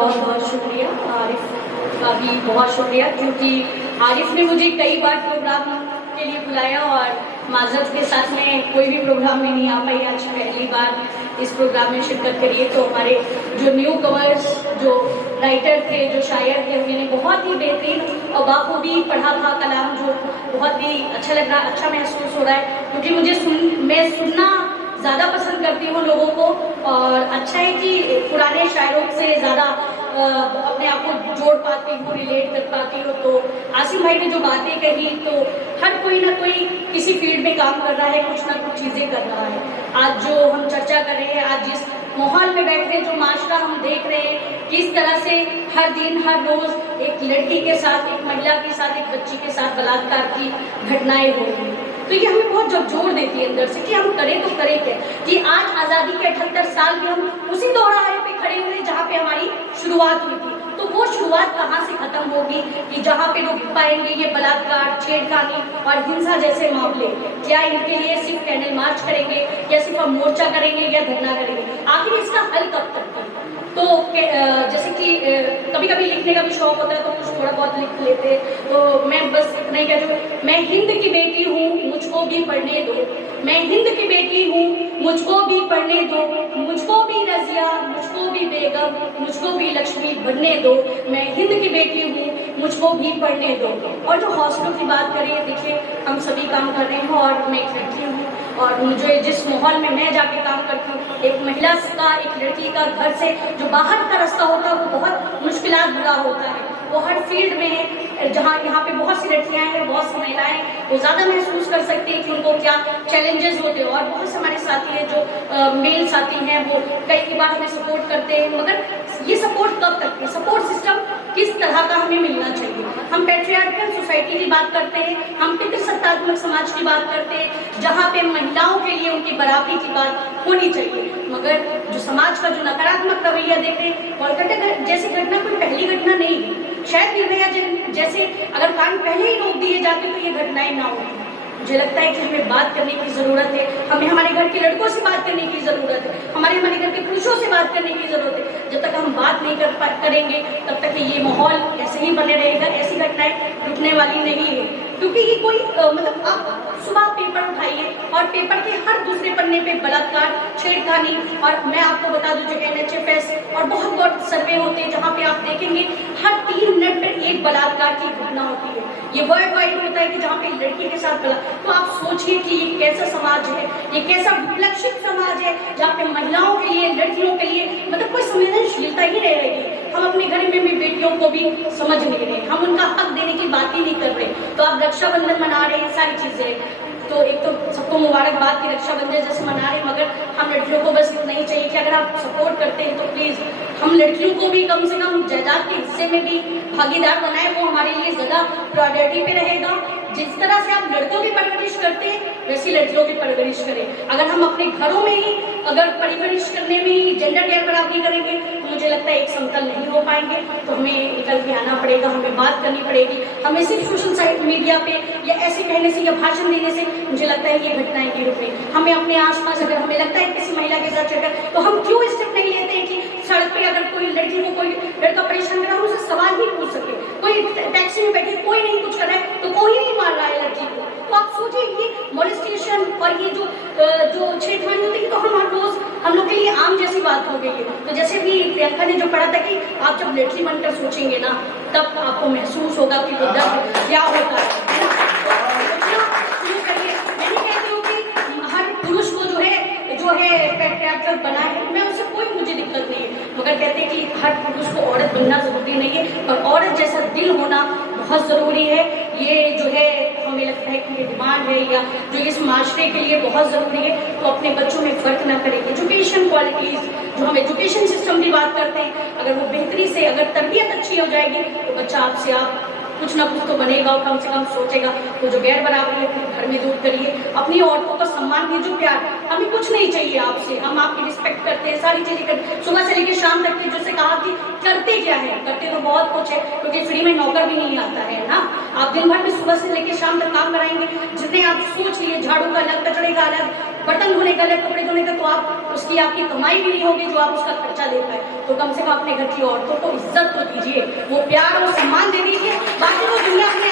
बहुत बहुत शुक्रिया। आरिफ का भी बहुत शुक्रिया, क्योंकि आरिफ ने मुझे कई बार प्रोग्राम के लिए बुलाया और माजरत के साथ में कोई भी प्रोग्राम में नहीं आ पाई। आज पहली बार इस प्रोग्राम में शिरकत करिए। तो हमारे जो न्यू कवर्स, जो राइटर थे, जो शायर थे, उन्होंने बहुत ही बेहतरीन और बाखूबी पढ़ा था कलाम, जो बहुत ही अच्छा लग रहा, अच्छा महसूस हो रहा है। क्योंकि मैं सुनना ज़्यादा पसंद करती हूँ लोगों को, और अच्छा है कि पुराने शायरों से ज़्यादा अपने आप को जोड़ पाती हूँ, रिलेट कर पाती हूँ। तो आसिम भाई ने जो बातें कही, तो हर कोई ना कोई किसी फील्ड में काम कर रहा है, कुछ ना कुछ चीज़ें कर रहा है। आज जो हम चर्चा कर रहे हैं, आज जिस माहौल में बैठ के जो माशरा हम देख रहे हैं, किस तरह से हर दिन हर रोज एक लड़की के साथ, एक महिला के साथ, एक बच्ची के साथ बलात्कार की घटनाएं हो रही हैं, तो ये हमें बहुत झकझोर देती है अंदर से कि हम करें तो करें क्या। कि आज आज़ादी के 78 साल में हम उसी दौराहे पे खड़े हुए जहाँ पे हमारी शुरुआत हुई थी। तो वो शुरुआत कहाँ से खत्म होगी कि जहाँ पे लोग पाएंगे ये बलात्कार, छेड़खानी और हिंसा जैसे मामले। क्या इनके लिए सिर्फ कैंडल मार्च करेंगे, या सिर्फ हम मोर्चा करेंगे, या धरना करेंगे? आखिर इसका हल कब तक है? तो जैसे कि कभी कभी लिखने का भी शौक होता है, तो कुछ थोड़ा बहुत लिख लेते हैं। तो मैं बस इतना ही कहती हूँ, मैं हिंद की बेटी हूँ, मुझको भी पढ़ने दो। मैं हिंद की बेटी हूँ, मुझको भी पढ़ने दो। मुझको भी रजिया, मुझको भी बेगम, मुझको भी लक्ष्मी बनने दो। मैं हिंद की बेटी हूँ, मुझको भी पढ़ने दो। और जो हौसलों की बात करें, देखिए हम सभी काम कर रहे हैं, और मैं एक लड़की हूँ, और मुझे जिस माहौल में मैं जाके काम करती हूँ, एक महिला का, एक लड़की का घर से जो बाहर का रास्ता होता है वो बहुत मुश्किलात भरा होता है। वो हर फील्ड में है, जहाँ यहाँ पे बहुत सी लड़कियां हैं, बहुत सी महिलाएं, वो ज़्यादा महसूस कर सकती हैं कि उनको क्या चैलेंजेस होते हैं। और बहुत से हमारे साथी हैं जो मेल साथी हैं, वो कई बार हमें सपोर्ट करते हैं, मगर ये सपोर्ट कब तक है? सपोर्ट सिस्टम किस तरह का हमें मिलना चाहिए? हम पैट्रियार्कल सोसाइटी की बात करते हैं, हम पितृसत्तात्मक समाज की बात करते हैं, जहाँ पे महिलाओं के लिए उनकी बराबरी की बात होनी चाहिए। मगर जो समाज का जो नकारात्मक रवैया देखते हैं, कोलकाता जैसी घटना कोई पहली घटना नहीं है। शायद निर्भया जैसे अगर कांड पहले ही रोक दिए जाते तो ये घटनाएं ना होती। मुझे लगता है कि हमें बात करने की जरूरत है, हमें हमारे घर के लड़कों से बात करने की जरूरत है, हमारे घर के पुरुषों से बात करने की जरूरत है। जब तक हम बात नहीं करेंगे, तब तक ये माहौल ऐसे ही बने रहेगा, ऐसी घटनाएं रुकने वाली नहीं है। क्योंकि ये कोई मतलब आप सुबह पेपर उठाइए और पेपर के हर दूसरे पन्ने पे बलात्कार, छेड़खानी, और मैं आपको बता दूं जो NHFS और बहुत सर्वे होते हैं जहाँ पे आप देखेंगे हर 3 मिनट पर एक बलात्कार की घटना होती है। ये वर्ल्ड वाइड होता है कि जहाँ पे लड़की के साथ तो आप सोचिए कि ये कैसा समाज है, ये कैसा विलक्षित समाज है, जहाँ पे महिलाओं के लिए, लड़कियों के लिए मतलब कोई संवेदनशीलता ही नहीं रहेगी। हम अपने घर में भी बेटियों को भी समझ नहीं रहे, हम उनका हक देने की बात ही नहीं कर रहे। तो आप रक्षाबंधन मना रहे हैं, सारी चीजें, तो एक तो सबको मुबारकबाद की रक्षाबंधन जैसे मना रहे हैं, मगर हम लड़कियों को बस इतना ही चाहिए कि अगर आप सपोर्ट करते हैं तो प्लीज हम लड़कियों को भी कम से कम जायदाद के हिस्से में भी भागीदार बनाए। वो हमारे लिए ज्यादा प्रायोरिटी पे रहेगा। जिस तरह से आप लड़कों की परवरिश करते हैं, वैसी लड़कियों की परवरिश करें। अगर हम अपने घरों में ही अगर परवरिश करने में ही जेंडर गैर बराबरी करेंगे, तो मुझे लगता है एक समतल नहीं हो पाएंगे। तो हमें निकल के आना पड़ेगा, हमें बात करनी पड़ेगी। हमें सिर्फ सोशल साइट मीडिया पे या ऐसे कहने से या भाषण देने से मुझे लगता है ये घटनाएं नहीं रुक रही। हमें अपने आसपास अगर हमें लगता है किसी महिला के साथ चढ़कर, तो हम क्यों स्टेप नहीं लेते हैं कि सड़क पे अगर कोई लड़की को कोई लड़का परेशान कर रहा है, उससे सवाल ही पूछ सके। कोई टैक्सी में बैठे, कोई नहीं कुछ कर रहा है, तो कोई नहीं मार रहा है लड़की को। तो आप सोचिए ये मोलेस्टेशन और ये जो छेड़खानी होती है, तो हम हर रोज हम लोग के लिए आम जैसी बात हो गई है। तो जैसे भी प्रियंका ने जो पढ़ा था कि आप जब लड़की बनकर सोचेंगे ना, तब आपको महसूस होगा कि वो दर्द क्या होता है ना? मैं नहीं कहती हूँ कि हर पुरुष को जो है पैट्रियार्कल बना है, मैं उससे कोई मुझे दिक्कत नहीं है, मगर कहते हैं कि हर पुरुष को औरत बनना जरूरी नहीं है, पर औरत जैसा दिल होना बहुत जरूरी है। ये जो है हमें लगता है कि ये डिमांड है, या जो इस माशरे के लिए बहुत जरूरी है। तो अपने बच्चों में फर्क ना करें। एजुकेशन क्वालिटीज, जो हम एजुकेशन सिस्टम की बात करते हैं, अगर वो बेहतरी से, अगर तरबियत अच्छी हो जाएगी, तो बच्चा आपसे आप कुछ ना कुछ तो बनेगा, और कम से कम सोचेगा। तो जो गैर बराबरी अपने घर में दूर करिए, अपनी औरतों का सम्मान दीजिए, प्यार। हमें कुछ नहीं चाहिए आपसे, हम आपकी रिस्पेक्ट करते हैं, सारी चीजें करते, सुबह से लेकर शाम तक के। जैसे कहा कि करते क्या है, करते तो बहुत कुछ है, क्योंकि फ्री में नौकर भी नहीं आता है ना। आप दिन भर में सुबह से लेकर शाम तक काम कराएंगे, जितने आप सोच लिए, झाड़ू का अलग, कचड़े का अलग, बर्तन धोने का अलग, कपड़े धोने का, तो आप उसकी आपकी कमाई भी नहीं होगी जो आप उसका खर्चा दे पाए। तो कम से कम अपने घर की औरतों को दीजिए, वो प्यार और सम्मान दे दीजिए। बाकी वो दुनिया अपने